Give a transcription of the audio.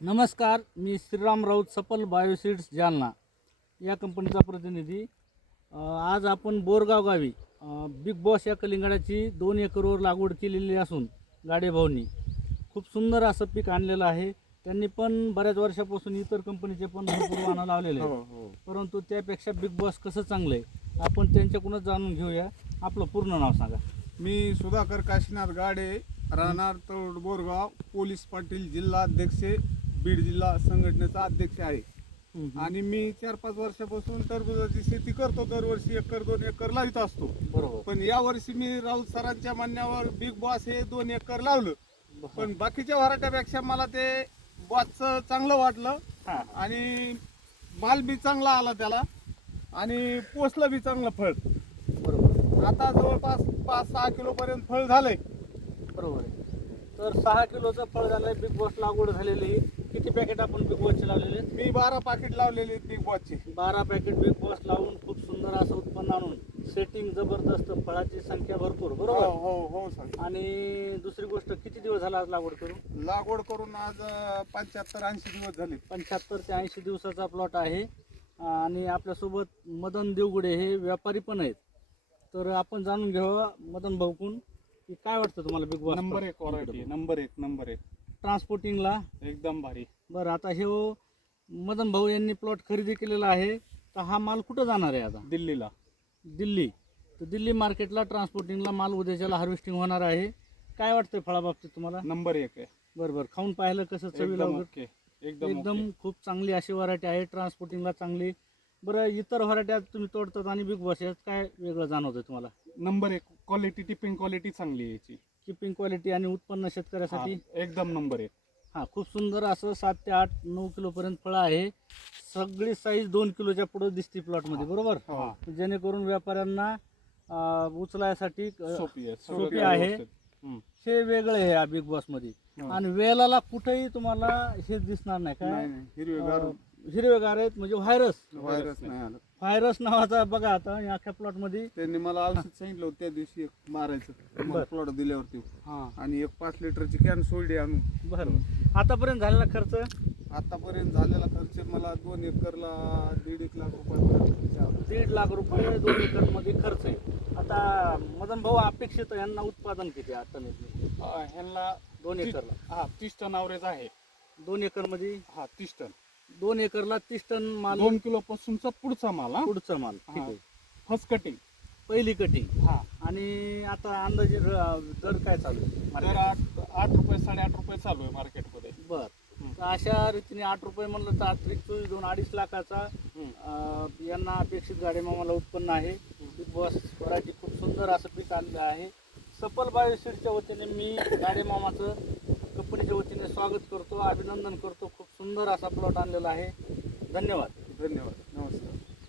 नमस्कार मी श्रीराम राऊत सफल बायोसीड्स जालना. या कंपनीचा प्रतिनिधी. आज आपण बोरगाव गावी बिग बॉस या कलिंगडाची दोन एकरवर लागवड केलेली असून गाडेभाऊंनी खूप सुंदर असं पीक आणलेलं आहे. त्यांनी पण बऱ्याच वर्षापासून इतर कंपनीचे पण भरपूर वाहनं लावलेले हो हो. परंतु त्यापेक्षा बिग बॉस कसं चांगलं आहे आपण त्यांच्याकडूनच जाणून घेऊया. आपलं पूर्ण नाव सांगा. मी सुधाकर काशीनाथ गाडे राहणार तळोड बोरगाव पोलीस पाटील जिल्हा अध्यक्ष बीड जिल्हा संघटनेचा अध्यक्ष आहे. आणि मी चार पाच वर्षापासून टरबुजाची शेती करतो दरवर्षी एकर दोन एकर लावित असतो. बरोबर. पण या वर्षी मी राऊत सरांच्या म्हणण्यावर बिग बॉस हे दोन एकर लावलं. पण बाकीच्या व्हराट्यापेक्षा मला ते बॉसचं चांगलं वाटलं. आणि माल बी चांगला आला त्याला. आणि पोचलं बी चांगलं फळ. आता जवळपास पाच सहा किलो पर्यंत फळ झालंय. बरोबर आहे. तर सहा किलोचं फळ झालंय बिग बॉस लागवड झालेली. आहे. किती पॅकेट आपण बिग बॉसचे लावलेले? आहेत? मी बारा पाकिट लावलेले बिग बॉसचे बारा पॅकेट बिग बॉस लावून खूप सुंदर असं उत्पन्न आणून सेटिंग जबरदस्त फळाची संख्या भरपूर हो बरोबर? हो हो सर आणि दुसरी गोष्ट किती दिवस झाला आज लागवड करून? लागवड करून आज पंच्याहत्तर ऐंशी दिवस झाले पंच्याहत्तर ते ऐंशी दिवसाचा प्लॉट आहे. आणि आपल्यासोबत मदन देवगुडे हे व्यापारी पण आहेत. तर आपण जाणून घ्यावं मदन भाऊकून की काय वाटतं तुम्हाला बिग बॉस नंबर एक क्वालिटी नंबर एक नंबर एक. ट्रान्सपोर्टिंगला एकदम भारी. बरं आता हे हो, मदन भाऊ यांनी प्लॉट खरेदी केलेला आहे तर हा माल कुठं जाणार आहे आता? दिल्लीला. दिल्ली. तर दिल्ली मार्केटला ट्रान्सपोर्टिंगला माल उद्याच्याला हार्वेस्टिंग होणार आहे. काय वाटतंय फळाबाबतीत तुम्हाला? नंबर एक आहे. बरं बरं खाऊन पाहिलं कसं चवीला एकदम एकदम खूप चांगली अशी व्हरायटी आहे ट्रान्सपोर्टिंगला चांगली. बरं इतर व्हरायट्या तुम्ही तोडतात आणि बिग बॉस यात काय वेगळं जाणवतंय तुम्हाला? नंबर एक क्वालिटी टिपिंग क्वालिटी चांगली आहे याची. किपिंग क्वालिटी आणि उत्पन्न शेतकऱ्यासाठी? हा, एकदम नंबर एक. हा खूप सुंदर असं सात ते आठ नऊ किलोपर्यंत फळं आहे. सगळी साईज दोन किलोच्या पुढे दिसते प्लॉटमध्ये बरोबर? हा. जेणेकरून व्यापाऱ्यांना अं, उचलायसाठी अं, सोपी आहे सोपी सगळं आहे. व्यवस्थित. हम्म. हे वेगळं आहे या बिग बॉसमध्ये हा. आणि वेलाला कुठेही तुम्हाला हे दिसणार नाही काय? नाही नाही हिरवेगार अं, हिरवेगार आहेत म्हणजे व्हायरस. व्हायरस नाही आलं. व्हायरस नावाचा बघा आता या अख्ख्या प्लॉटमध्ये. त्यांनी मला औषध सांगितलं होतं त्या दिवशी एक मारायचं. प्लॉट दिल्यावरती हा. आणि एक पाच लिटरची कॅन सोडली आणून. बरं. आतापर्यंत झालेला खर्च? आतापर्यंत झालेला खर्च मला दोन एकरला दीड एक लाख आला. दीड लाख रुपये दोन एकरमध्ये खर्च आहे. आता मदन भाऊ अपेक्षित आहे, यांना उत्पादन किती आता ह्यांना दोन एकरला. हा तीस टन अवरेज आहे. दोन एकरमध्ये हा तीस टन. दोन एकरला तीस टन माल. दोन किलो पासूनचा पुढचा माल हा? पुढचा माल ठीक हा. आहे फर्स्ट कटिंग पहिली कटिंग हा. आणि आता अंदाजे र- दर काय चालू आहे तर market? आठ आठ रुपये साडेआठ रुपये चालू आहे मार्केटमध्ये बर. तर अशा रीतीने आठ रुपये म्हणलं तर अतिरिक्त चोवीस दोन अडीच लाखाचा. अं, यांना अपेक्षित गाडी मामाला उत्पन्न आहे. बिग बॉस व्हरायटी खूप सुंदर असं पीक आणलं आहे. सफल बायोसीडच्या वतीने मी गाडे मामाचं कंपनीच्या वतीने स्वागत करतो अभिनंदन करतो. खूप सुंदर असा प्लॉट आणलेला आहे. धन्यवाद. धन्यवाद.